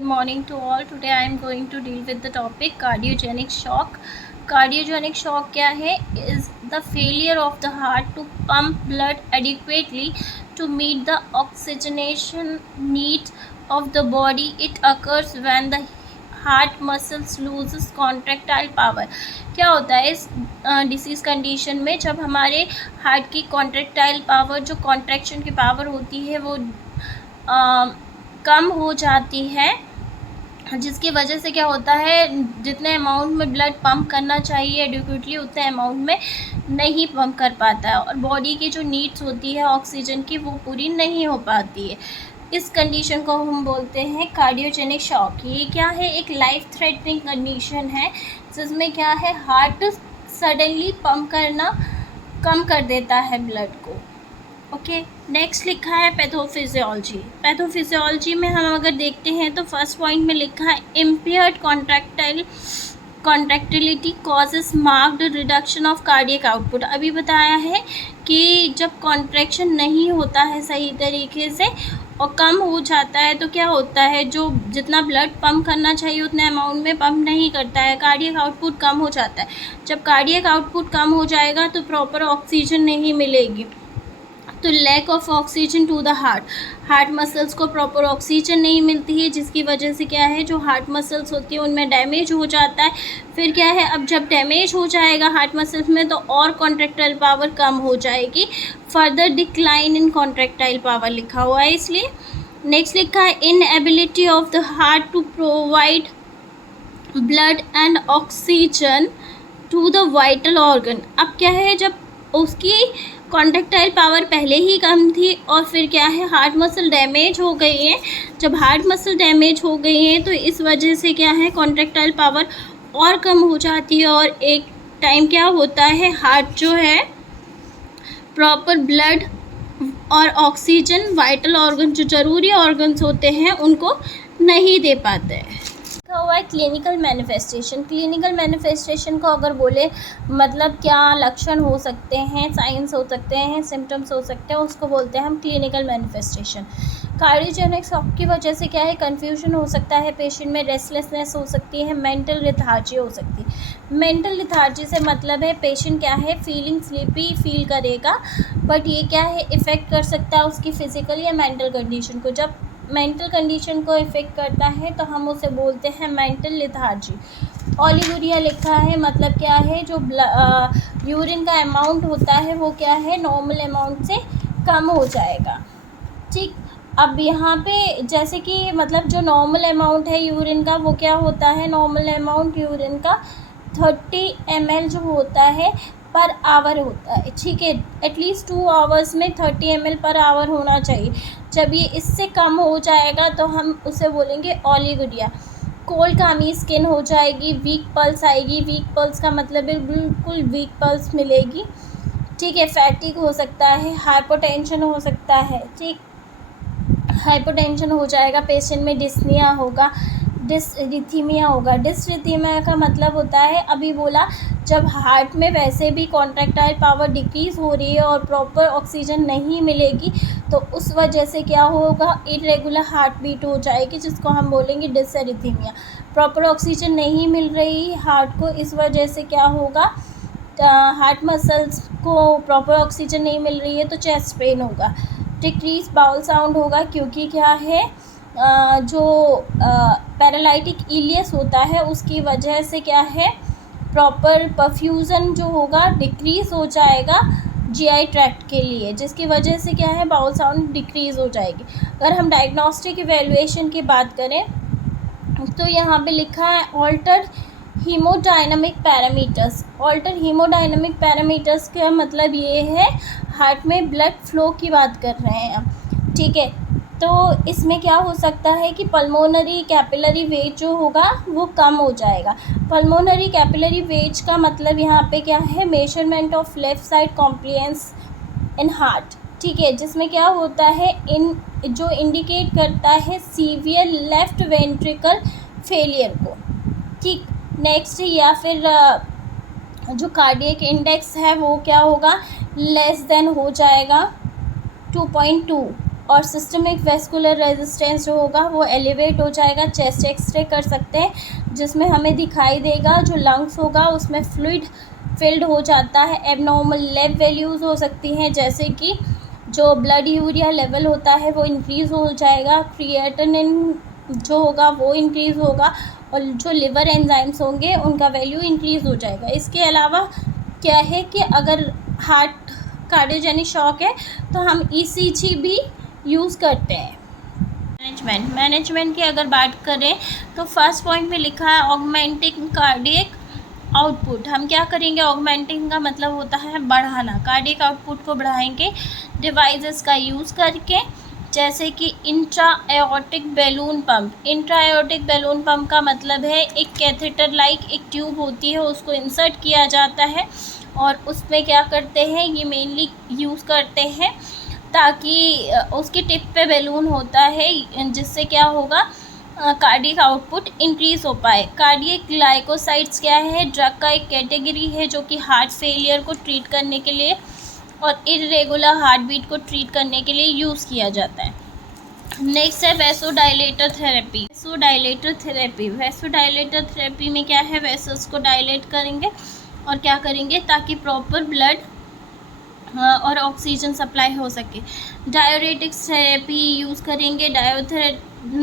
Good morning to all. Today I am going to deal with the topic cardiogenic shock. Cardiogenic shock क्या है? Is the failure of the heart to pump blood adequately to meet the oxygenation needs of the body. It occurs when the heart muscles loses contractile power. क्या होता है इस disease condition में? जब हमारे heart की कॉन्ट्रैक्टाइल पावर, जो contraction की पावर होती है, वो कम हो जाती है, जिसकी वजह से क्या होता है, जितने अमाउंट में ब्लड पंप करना चाहिए एडिक्वेटली उतने अमाउंट में नहीं पंप कर पाता है और बॉडी की जो नीड्स होती है ऑक्सीजन की वो पूरी नहीं हो पाती है. इस कंडीशन को हम बोलते हैं कार्डियोजेनिक शॉक. ये क्या है? एक लाइफ थ्रेटनिंग कंडीशन है जिसमें क्या है, हार्ट सडनली पंप करना कम कर देता है ब्लड को. ओके, नेक्स्ट लिखा है पैथोफिजियोलॉजी. पैथोफिजियोलॉजी में हम अगर देखते हैं तो फर्स्ट पॉइंट में लिखा है impaired contractility causes marked reduction of cardiac output. अभी बताया है कि जब कॉन्ट्रैक्शन नहीं होता है सही तरीके से और कम हो जाता है तो क्या होता है, जो जितना ब्लड पंप करना चाहिए उतने अमाउंट में पंप नहीं करता है, कार्डियक आउटपुट कम हो जाता है. जब कार्डियक आउटपुट कम हो जाएगा तो प्रॉपर ऑक्सीजन नहीं मिलेगी, तो lack of oxygen to the heart muscles को प्रॉपर ऑक्सीजन नहीं मिलती है, जिसकी वजह से क्या है, जो हार्ट मसल्स होती है उनमें डैमेज हो जाता है. फिर क्या है, अब जब डैमेज हो जाएगा हार्ट मसल्स में तो और कॉन्ट्रैक्टाइल पावर कम हो जाएगी. Further decline in contractile power लिखा हुआ है इसलिए. नेक्स्ट लिखा है inability of the heart to provide blood and oxygen to the vital organ. अब क्या है, जब उसकी कॉन्ट्रैक्टाइल पावर पहले ही कम थी और फिर क्या है, हार्ट मसल डैमेज हो गई है. जब हार्ट मसल डैमेज हो गई है तो इस वजह से क्या है, कॉन्ट्रैक्टाइल पावर और कम हो जाती है और एक टाइम क्या होता है, हार्ट जो है प्रॉपर ब्लड और ऑक्सीजन वाइटल ऑर्गन, जो ज़रूरी ऑर्गन्स होते हैं, उनको नहीं दे पाते हैं. हुआ है क्लिनिकल मैनिफेस्टेशन. क्लिनिकल मैनिफेस्टेशन को अगर बोले मतलब क्या लक्षण हो सकते हैं, साइंस हो सकते हैं, सिम्टम्स हो सकते हैं, उसको बोलते हैं हम क्लिनिकल मैनिफेस्टेशन. कार्डियोजेनिक शॉक की वजह से क्या है, कन्फ्यूजन हो सकता है, पेशेंट में रेस्टलेसनेस हो सकती है, मेंटल लिथार्जी हो सकती है. मेंटल लिथार्जी से मतलब है पेशेंट क्या है, फीलिंग स्लीपी फील करेगा, बट ये क्या है, इफ़ेक्ट कर सकता है उसकी फिजिकल या मेंटल कंडीशन को. जब मेंटल कंडीशन को इफ़ेक्ट करता है तो हम उसे बोलते हैं मेंटल लिथार्जी. ओलिगोरिया लिखा है, मतलब क्या है, जो यूरिन का अमाउंट होता है वो क्या है, नॉर्मल अमाउंट से कम हो जाएगा. ठीक, अब यहाँ पे जैसे कि मतलब जो नॉर्मल अमाउंट है यूरिन का वो क्या होता है, नॉर्मल अमाउंट यूरिन का 30 ml जो होता है पर आवर होता है. ठीक है, एटलीस्ट 2 आवर्स में 30 ml पर आवर होना चाहिए. जब ये इससे कम हो जाएगा तो हम उसे बोलेंगे ओलिगोरिया. कोल्ड कामी स्किन हो जाएगी, वीक पल्स आएगी. वीक पल्स का मतलब है बिल्कुल वीक पल्स मिलेगी. ठीक है, फैटिक हो सकता है, हाइपोटेंशन हो सकता है. ठीक, हाइपोटेंशन हो जाएगा, पेशेंट में डिस्निया होगा, डिसरिथीमिया होगा. डिसरिथीमिया का मतलब होता है, अभी बोला, जब हार्ट में वैसे भी कॉन्ट्रैक्टाइल पावर डिक्रीज़ हो रही है और प्रॉपर ऑक्सीजन नहीं मिलेगी तो उस वजह से क्या होगा, इरेगुलर हार्ट बीट हो जाएगी, जिसको हम बोलेंगे डिसरिथीमिया. प्रॉपर ऑक्सीजन नहीं मिल रही हार्ट को, इस वजह से क्या होगा, हार्ट मसल्स को प्रॉपर ऑक्सीजन नहीं मिल रही है तो चेस्ट पेन होगा. डिक्रीज बाउल साउंड होगा, क्योंकि क्या है, जो पैरालाइटिक इलियस होता है उसकी वजह से क्या है, प्रॉपर परफ्यूज़न जो होगा डिक्रीज़ हो जाएगा जीआई ट्रैक्ट के लिए, जिसकी वजह से क्या है, बाउल साउंड डिक्रीज़ हो जाएगी. अगर हम डायग्नोस्टिक इवैल्यूएशन की बात करें तो यहाँ पे लिखा है alter haemodynamic parameters. Alter haemodynamic parameters का मतलब ये है, हार्ट में ब्लड फ्लो की बात कर रहे हैं हम. ठीक है, तो इसमें क्या हो सकता है कि पल्मोनरी कैपिलरी वेज जो होगा वो कम हो जाएगा. पल्मोनरी कैपिलरी वेज का मतलब यहाँ पे क्या है, measurement of left side compliance in heart. ठीक है, जिसमें क्या होता है, इन जो इंडिकेट करता है सीवियर लेफ़्ट वेंट्रिकल फेलियर को. ठीक, नेक्स्ट या फिर जो कार्डियक इंडेक्स है वो क्या होगा, लेस देन हो जाएगा 2.2. और सिस्टमिक वेस्कुलर रेजिस्टेंस जो होगा वो एलिवेट हो जाएगा। चेस्ट एक्सरे कर सकते हैं जिसमें हमें दिखाई देगा जो लंग्स होगा उसमें फ्लूइड फिल्ड हो जाता है। एबनॉर्मल लैब वैल्यूज़ हो सकती हैं जैसे कि जो ब्लड यूरिया लेवल होता है वो इंक्रीज़ हो जाएगा, क्रिएटिनिन जो होगा वो इंक्रीज़ होगा और जो लिवर एंजाइम्स होंगे उनका वैल्यू इंक्रीज़ हो जाएगा। इसके अलावा क्या है कि अगर हार्ट कार्डियोजेनिक शॉक है तो हम ईसीजी भी यूज़ करते हैं। मैनेजमेंट की अगर बात करें तो फर्स्ट पॉइंट में लिखा है ऑगमेंटिंग कार्डियक आउटपुट। हम क्या करेंगे, ऑगमेंटिंग का मतलब होता है बढ़ाना, कार्डियक आउटपुट को बढ़ाएंगे डिवाइसेस का यूज़ करके, जैसे कि intra aortic balloon pump. Intra aortic balloon pump का मतलब है एक कैथेटर लाइक एक ट्यूब होती है, उसको इंसर्ट किया जाता है और उसमें क्या करते हैं, ये मेनली यूज़ करते हैं ताकि उसकी टिप पे बैलून होता है जिससे क्या होगा कार्डियक आउटपुट इंक्रीज़ हो पाए। कार्डियक ग्लाइकोसाइड्स क्या है, ड्रग का एक कैटेगरी है जो कि हार्ट फेलियर को ट्रीट करने के लिए और इर्रेगुलर हार्ट बीट को ट्रीट करने के लिए यूज़ किया जाता है। नेक्स्ट है वैसोडाइलेटर थेरेपी। वैसोडाइलेटर थेरेपी में क्या है, वेसल्स को डायलेट करेंगे और क्या करेंगे ताकि प्रॉपर ब्लड और ऑक्सीजन सप्लाई हो सके। डायोरेटिक्स थेरेपी यूज़ करेंगे।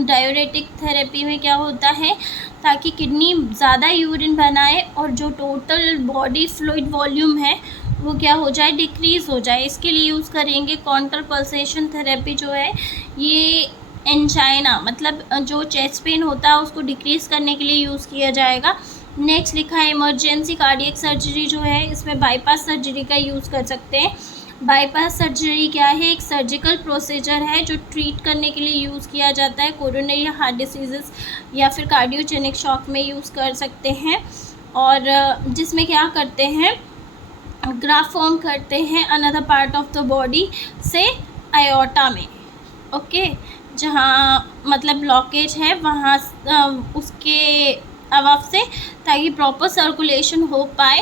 डायोरेटिक थेरेपी में क्या होता है ताकि किडनी ज़्यादा यूरिन बनाए और जो टोटल बॉडी फ्लूइड वॉल्यूम है वो क्या हो जाए, डिक्रीज़ हो जाए। इसके लिए यूज़ करेंगे काउंटर पल्सेशन थेरेपी जो है ये एंजाइना मतलब जो चेस्ट पेन होता है उसको डिक्रीज़ करने के लिए यूज़ किया जाएगा। नेक्स्ट लिखा है इमरजेंसी कार्डियक सर्जरी जो है, इसमें बाईपास सर्जरी का यूज़ कर सकते हैं। बाईपास सर्जरी क्या है, एक सर्जिकल प्रोसीजर है जो ट्रीट करने के लिए यूज़ किया जाता है। कोरोनरी हार्ट डिसीज़ या फिर कार्डियोजेनिक शॉक में यूज़ कर सकते हैं और जिसमें क्या करते हैं, ग्राफ्ट फॉर्म करते हैं another part of the body से आयोटा में, ओके, जहाँ मतलब ब्लॉकेज है वहाँ उसके अवव से, ताकि प्रॉपर सर्कुलेशन हो पाए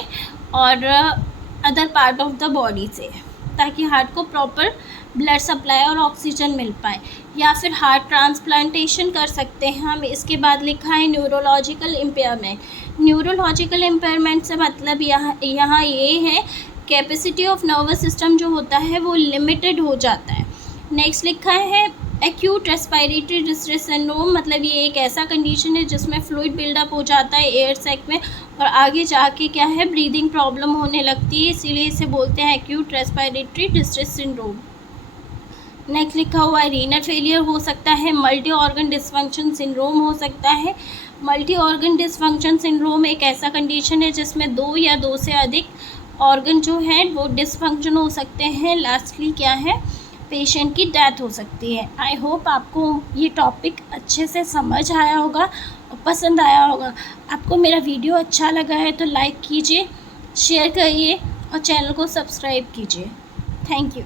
और other part of the body से, ताकि हार्ट को प्रॉपर ब्लड सप्लाई और ऑक्सीजन मिल पाए। या फिर हार्ट ट्रांसप्लांटेशन कर सकते हैं हम। इसके बाद लिखा है न्यूरोलॉजिकल इम्पेयरमेंट। न्यूरोलॉजिकल इम्पेयरमेंट से मतलब यहाँ ये है कैपेसिटी ऑफ नर्वस सिस्टम जो होता है वो लिमिटेड हो जाता है। नेक्स्ट लिखा है एक्यूट रेस्पिरेटरी डिस्ट्रेस सिंड्रोम, मतलब ये एक ऐसा कंडीशन है जिसमें फ्लूइड बिल्डअप हो जाता है एयर सैक में और आगे जाके क्या है ब्रीदिंग प्रॉब्लम होने लगती है, इसीलिए इसे बोलते हैं acute respiratory distress syndrome. Next लिखा हुआ है रीनल फेलियर हो सकता है, मल्टी ऑर्गन डिसफंक्शन सिंड्रोम हो सकता है। मल्टी ऑर्गन डिसफंक्शन सिंड्रोम एक ऐसा कंडीशन है जिसमें 2 या 2 से अधिक ऑर्गन जो हैं वो डिसफंक्शन हो सकते हैं। लास्टली क्या है, पेशेंट की डेथ हो सकती है। आई होप आपको ये टॉपिक अच्छे से समझ आया होगा और पसंद आया होगा। आपको मेरा वीडियो अच्छा लगा है तो लाइक कीजिए, शेयर करिए और चैनल को सब्सक्राइब कीजिए। Thank you.